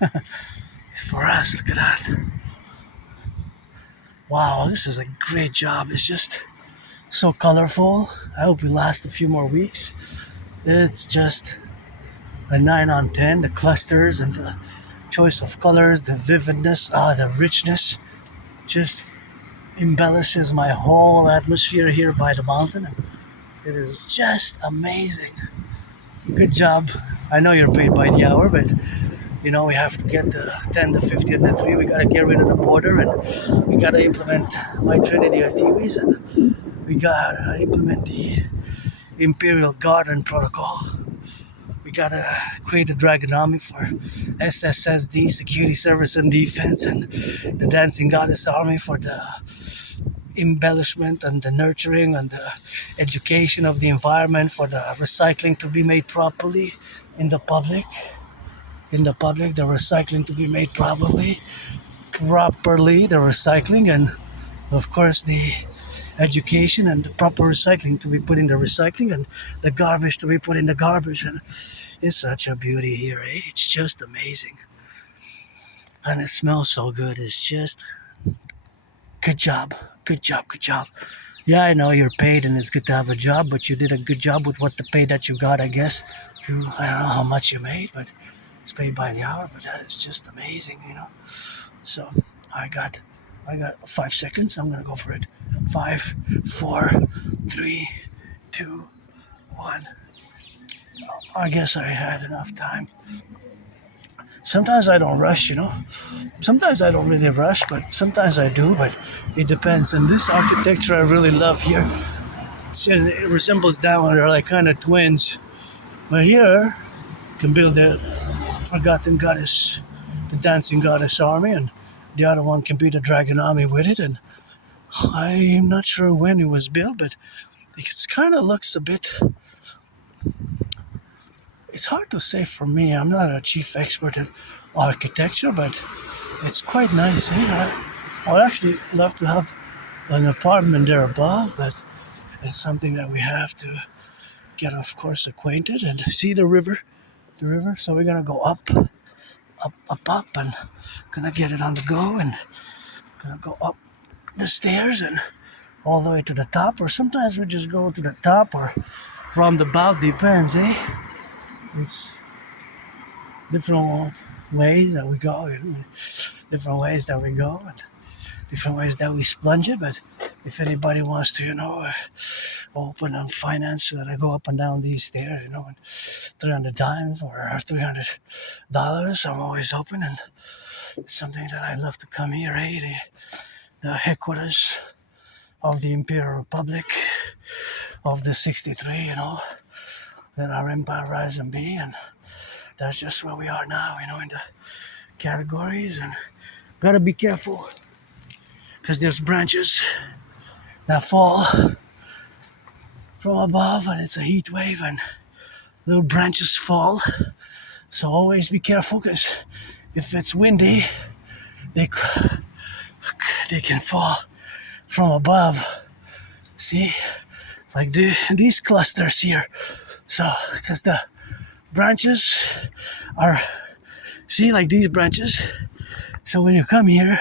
It's for us. Look at that. Wow, this is a great job. It's just so colorful. I hope it lasts a few more weeks. It's just a 9 on 10. The clusters and the choice of colors, the vividness, the richness just embellishes my whole atmosphere here by the mountain. And it is just amazing. Good job. I know you're paid by the hour, but you know we have to get the 10, the 50, and the 3. We got to get rid of the border, and we got to implement my Trinity ITVs, and we got to implement the Imperial Garden Protocol. We got to create a Draconis for SSSD, Security Service and Defense, and the Dancing Goddess Army for the embellishment and the nurturing and the education of the environment, for the recycling to be made properly in the public. The recycling to be made properly, the recycling, and of course the education and the proper recycling to be put in the recycling, and the garbage to be put in the garbage. And it's such a beauty here, eh? It's just amazing. And it smells so good. It's just good job. Yeah, I know you're paid and it's good to have a job, but you did a good job with what the pay that you got, I guess. I don't know how much you made, but it's paid by the hour, but that is just amazing, you know. So I got 5 seconds. I'm gonna go for it. 5, 4, 3, 2, 1. I guess I had enough time. Sometimes I don't rush, you know. Sometimes I don't really rush, but sometimes I do, but it depends. And this architecture I really love here. It resembles that one. They're like kind of twins. But here, you can build the Forgotten Goddess, the Dancing Goddess Army, and the other one can be the Dragon Army with it. And I'm not sure when it was built, but it kind of looks a bit... It's hard to say for me. I'm not a chief expert in architecture, but it's quite nice. I would actually love to have an apartment there above, but it's something that we have to get, of course, acquainted and see the river. So we're gonna go up, and gonna get it on the go, and gonna go up the stairs and all the way to the top. Or sometimes we just go to the top or roundabout, depends, eh? different ways that we go, different ways that we go, and different ways that we splunge it. But if anybody wants to, open on finance so that I go up and down these stairs, and 300 times or $300, I'm always open, and it's something that I love to come here, the headquarters of the Imperial Republic of the 63, that our empire rise and be, and that's just where we are now, in the categories, and gotta be careful because there's branches that fall from above, and it's a heat wave, and little branches fall. So always be careful, because if it's windy, they can fall from above. See, like these clusters here. So, because the branches are, see, like these branches. So when you come here,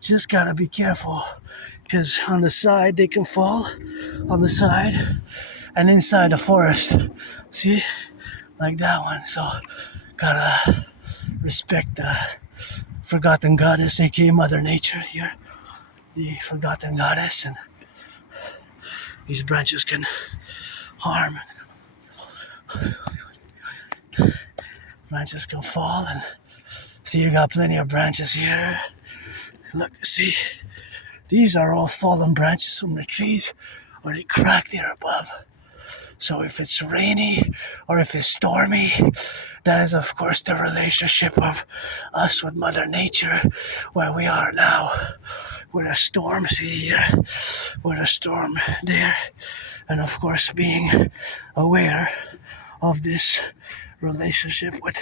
just gotta be careful, because on the side they can fall, on the side and inside the forest. See, like that one. So gotta respect the forgotten goddess, aka Mother Nature here, the forgotten goddess, and these branches can harm. Branches can fall, and see, you got plenty of branches here. Look, see, these are all fallen branches from the trees where they cracked here above. So if it's rainy or if it's stormy, that is of course the relationship of us with Mother Nature, where we are now. With a storm, see here, with a storm there, and of course being aware of this relationship with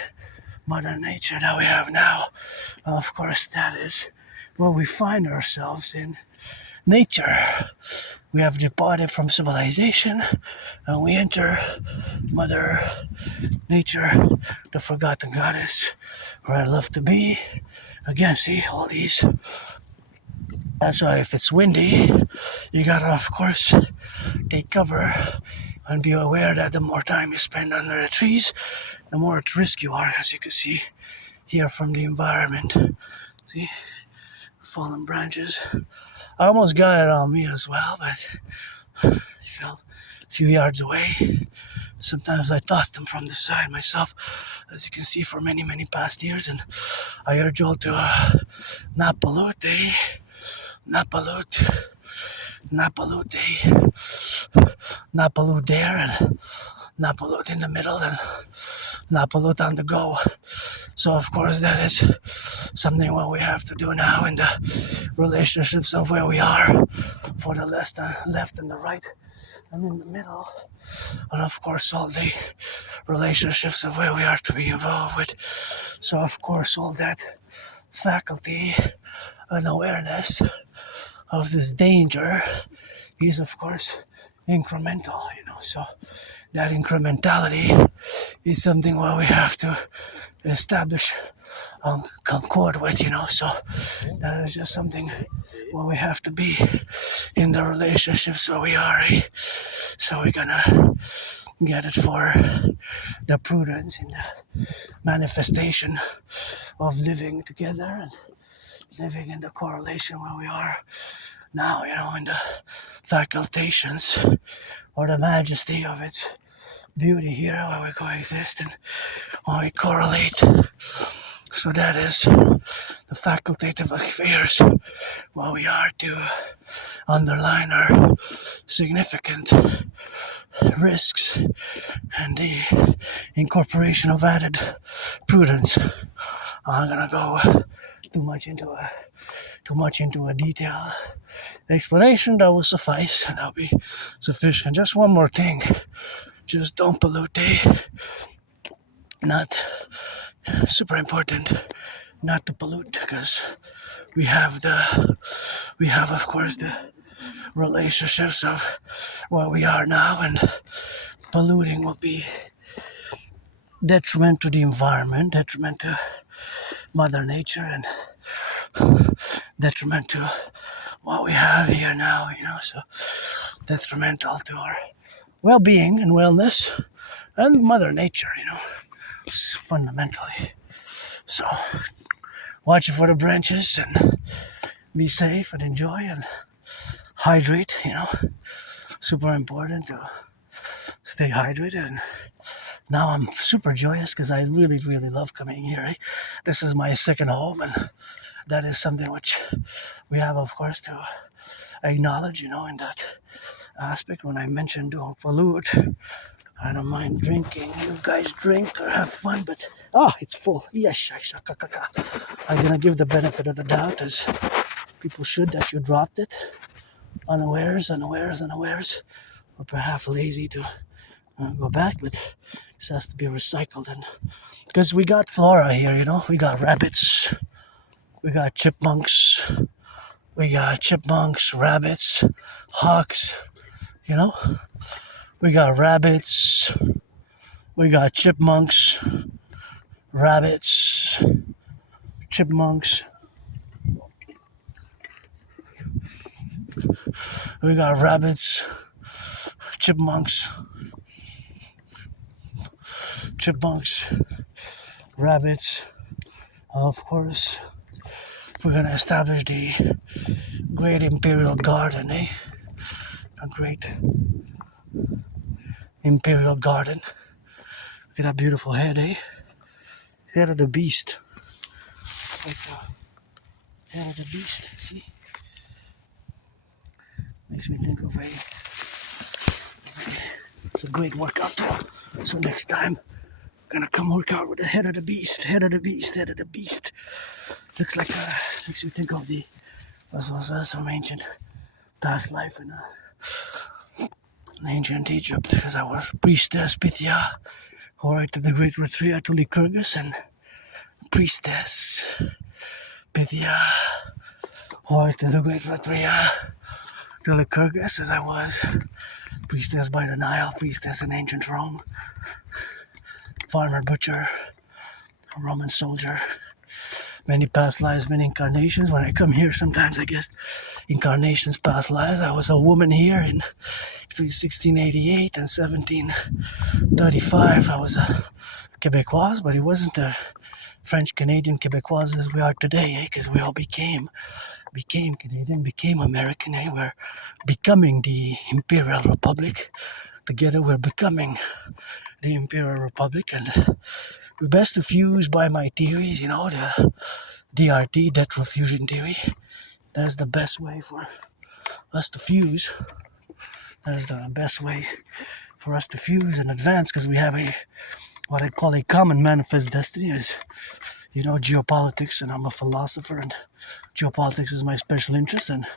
Mother Nature that we have now. Of course, that is where we find ourselves in nature. We have departed from civilization, and we enter Mother Nature, the forgotten goddess, where I love to be. Again, see all these. That's why if it's windy, you gotta, of course, take cover and be aware that the more time you spend under the trees, the more at risk you are, as you can see here from the environment. See, fallen branches. I almost got it on me as well, but I fell a few yards away. Sometimes I toss them from the side myself, as you can see, for many, many past years. And I urge you all to not pollute, not pollute, not pollute, not pollute there, and not pollute in the middle, and not pollute on the go. So of course that is something what we have to do now in the relationships of where we are, for the left and the right and in the middle, and of course all the relationships of where we are to be involved with. So of course all that faculty and awareness of this danger is of course incremental, so that incrementality is something where we have to establish concord with, so that is just something where we have to be in the relationships where we are, so we're gonna get it for the prudence in the manifestation of living together and living in the correlation where we are now, in the facultations or the majesty of its beauty here where we coexist and where we correlate. So that is the facultative affairs where we are to underline our significant risks and the incorporation of added prudence. I'm gonna go too much into a detail explanation. That will suffice, and that'll be sufficient. Just one more thing, just don't pollute, not super important not to pollute, because we have of course the relationships of where we are now, and polluting will be detriment to the environment, detriment to Mother Nature, and detriment to what we have here now, so detrimental to our well-being and wellness and Mother Nature, fundamentally. So watch for the branches and be safe and enjoy and hydrate, super important to stay hydrated. And now I'm super joyous because I really, really love coming here. Eh? This is my second home, and that is something which we have, of course, to acknowledge, in that aspect. When I mentioned don't pollute, I don't mind drinking. You guys drink or have fun, but it's full. Yes, I'm gonna give the benefit of the doubt, as people should, that you dropped it unawares, or perhaps lazy to go back, but this has to be recycled. And because we got flora here, we got rabbits, we got chipmunks, rabbits, hawks, we got rabbits, we got chipmunks, rabbits, chipmunks, we got rabbits, chipmunks, rabbits. Of course, we're gonna establish the great Imperial Garden, eh? A great Imperial Garden. Look at that beautiful head, eh? Head of the beast. Like the head of the beast, see? Makes me think of it's a great workout too. So next time, I'm gonna come work out with the head of the beast. Looks like, makes me think of some ancient past life in ancient Egypt, because I was priestess Pythia, alright, to the great Retria to Lycurgus, and priestess Pythia, alright, to the great Retria to Lycurgus, as I was priestess by the Nile, priestess in ancient Rome, farmer, butcher, Roman soldier, many past lives, many incarnations. When I come here, sometimes I guess incarnations, past lives. I was a woman here in between 1688 and 1735. I was a Quebecoise, but it wasn't the French-Canadian Quebecois as we are today, because we all became Canadian, became American. We're becoming the Imperial Republic. Together we're becoming the Imperial Republic, and we're best to fuse by my theories, the DRT, debt fusion theory. That's the best way for us to fuse. That's the best way for us to fuse and advance, because we have what I call a common manifest destiny, is geopolitics, and I'm a philosopher, and geopolitics is my special interest, and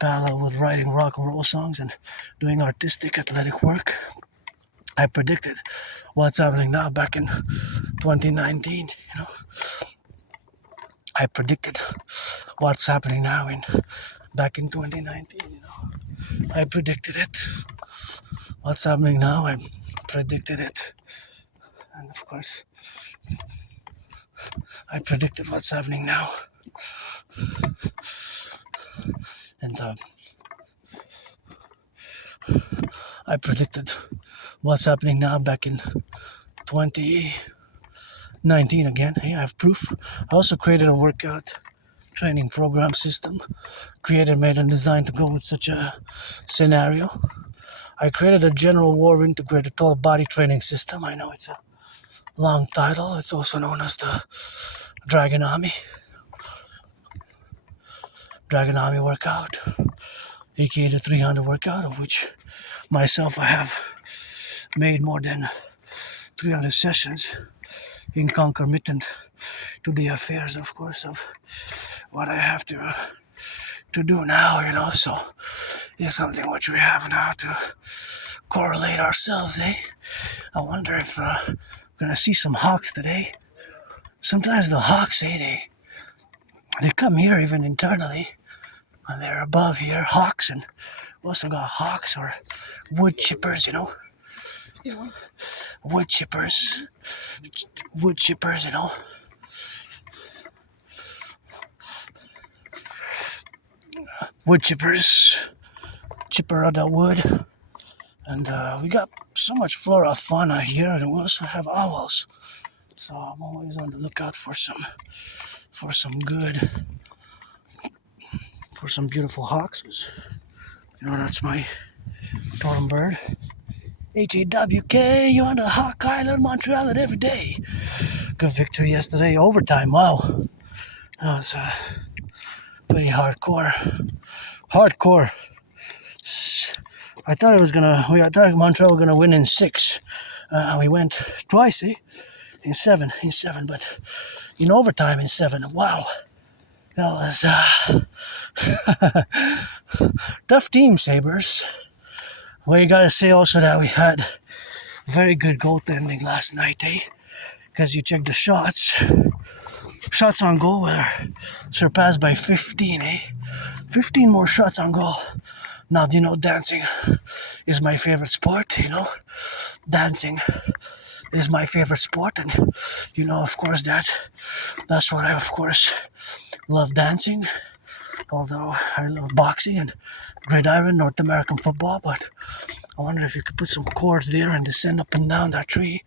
parallel with writing rock and roll songs and doing artistic athletic work, I predicted what's happening now back in 2019. I predicted what's happening now back in 2019. I predicted it. What's happening now, I predicted it. And of course, I predicted what's happening now. And I predicted what's happening now back in 2019 again. Hey, I have proof. I also created a workout training program system, made and designed to go with such a scenario. I created a general war integrated total body training system. I know it's a long title. It's also known as the Draconis workout, aka the 300 workout, of which myself I have made more than 300 sessions concomitant to the affairs, of course, of what I have to do now, so it's something which we have now to correlate ourselves, eh? I wonder if we're gonna see some hawks today. Sometimes the hawks, they come here even internally when they're above here, hawks, and we also got hawks or wood chippers, wood chippers, wood chippers, chipper of the wood, and we got so much flora fauna here, and we also have owls. So I'm always on the lookout for some beautiful hawks. 'Cause, that's my totem bird. H-A-W-K, you're on the Hawk Island, Montreal every day. Good victory yesterday, overtime, wow. That was pretty hardcore. I thought Montreal were gonna win in 6. We went twice, in seven, but in overtime in 7. Wow, that was tough team, Sabres. Well, you gotta say also that we had very good goaltending last night, because you check the shots on goal were surpassed by 15, 15 more shots on goal. Now, dancing is my favorite sport, Dancing is my favorite sport, and, of course, that's what I, of course, love dancing. Although I love boxing and gridiron, North American football, but I wonder if you could put some cords there and descend up and down that tree.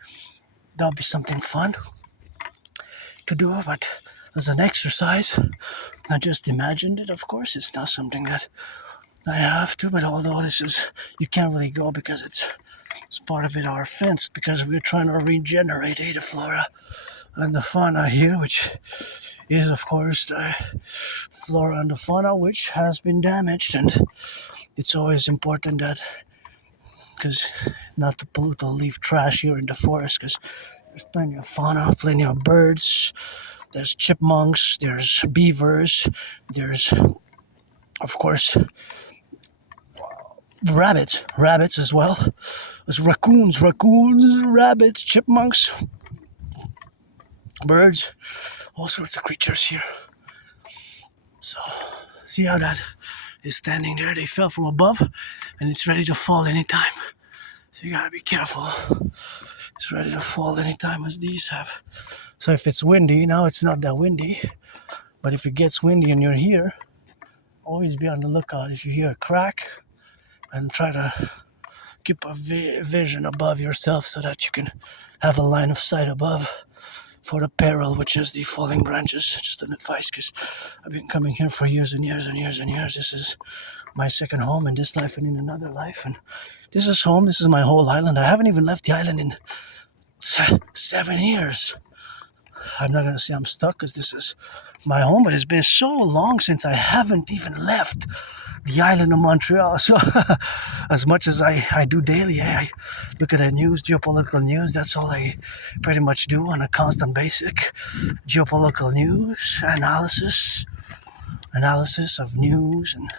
That would be something fun to do, but as an exercise, I just imagined it, of course. It's not something that I have to, but although you can't really go because it's part of it, our fence, because we're trying to regenerate the flora and the fauna here, which is, of course, the flora and the fauna which has been damaged, and it's always important that, because not to pollute or leave trash here in the forest, because there's plenty of fauna, plenty of birds, there's chipmunks, there's beavers, there's, of course, rabbits as well. There's raccoons, rabbits, chipmunks, birds, all sorts of creatures here. So, see how that is standing there? They fell from above, and it's ready to fall anytime. So you gotta be careful. It's ready to fall anytime, as these have. So if it's windy, now it's not that windy, but if it gets windy and you're here, always be on the lookout if you hear a crack, and try to keep a vision above yourself so that you can have a line of sight above for the peril, which is the falling branches. Just an advice, because I've been coming here for years and years and years and years. This is my second home in this life and in another life, and this is home. This is my whole island. I haven't even left the island in 7 years. I'm not going to say I'm stuck, because this is my home, but it's been so long since I haven't even left the island of Montreal. So as much as I do daily, I look at the news, geopolitical news. That's all I pretty much do on a constant basis. Geopolitical news, analysis of news, and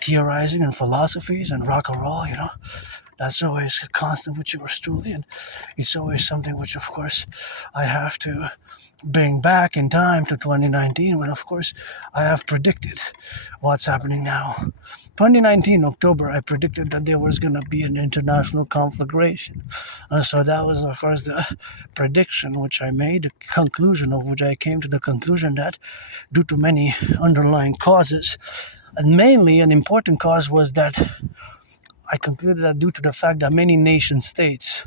theorizing and philosophies and rock and roll, That's always a constant with yours truly, and it's always something which, of course, I have to bring back in time to 2019, when, of course, I have predicted what's happening now. 2019, October, I predicted that there was going to be an international conflagration. And so that was, of course, the prediction which I made, the conclusion of which I came to the conclusion that, due to many underlying causes, and mainly an important cause was that I concluded that due to the fact that many nation states,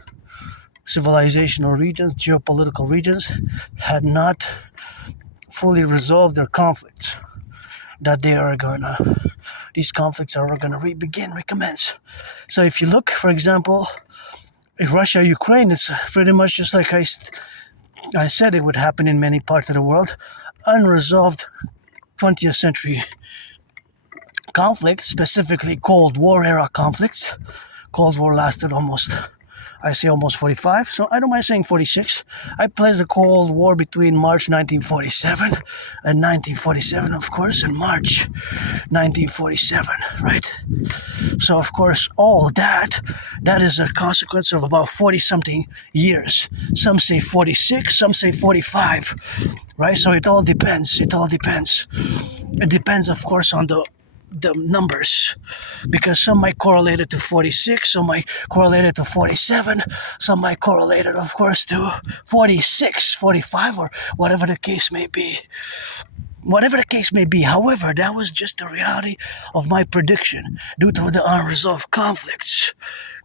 civilizational regions, geopolitical regions, had not fully resolved their conflicts, that these conflicts are going to recommence. So if you look, for example, if Russia, Ukraine, it's pretty much just like I said it would happen in many parts of the world, unresolved 20th century conflicts, specifically Cold War era conflicts. Cold War lasted almost 45, so I don't mind saying 46. I pledged the Cold War between March 1947 and 1947, of course, and March 1947, right? So, of course, all that is a consequence of about 40-something years. Some say 46, some say 45, right? So it all depends. It depends, of course, on the numbers, because some might correlate it to 46, some might correlate it to 47, some might correlate it, of course, to 46, 45, or whatever the case may be. However, that was just the reality of my prediction due to the unresolved conflicts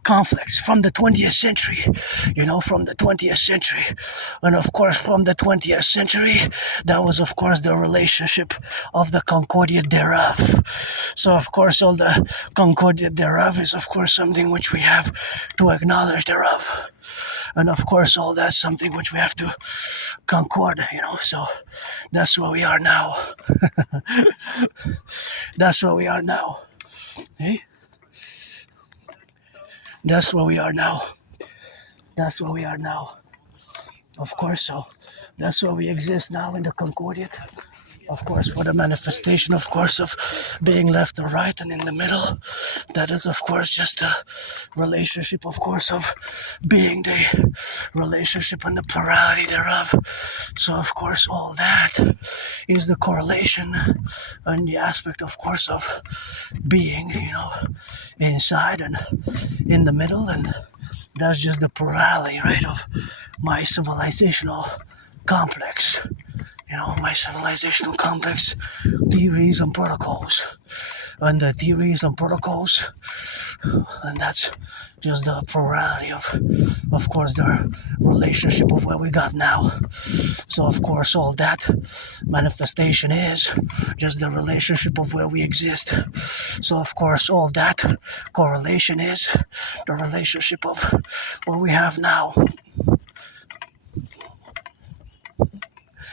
conflicts from the 20th century, from the 20th century. And of course, from the 20th century, that was, of course, the relationship of the concordiate thereof. So, of course, all the concordiate thereof is, of course, something which we have to acknowledge thereof. And of course, all that's something which we have to concord, so that's where we are now. That's where we are now. Hey? That's where we are now. That's where we are now. Of course, so that's where we exist now in the concordiate. Of course, for the manifestation, of course, of being left or right and in the middle. That is, of course, just a relationship, of course, of being the relationship and the plurality thereof. So, of course, all that is the correlation and the aspect, of course, of being, inside and in the middle. And that's just the plurality, right, of my civilizational complex. My civilizational complex theories and protocols. And the theories and protocols, and that's just the plurality of course, the relationship of where we got now. So, of course, all that manifestation is just the relationship of where we exist. So, of course, all that correlation is the relationship of what we have now.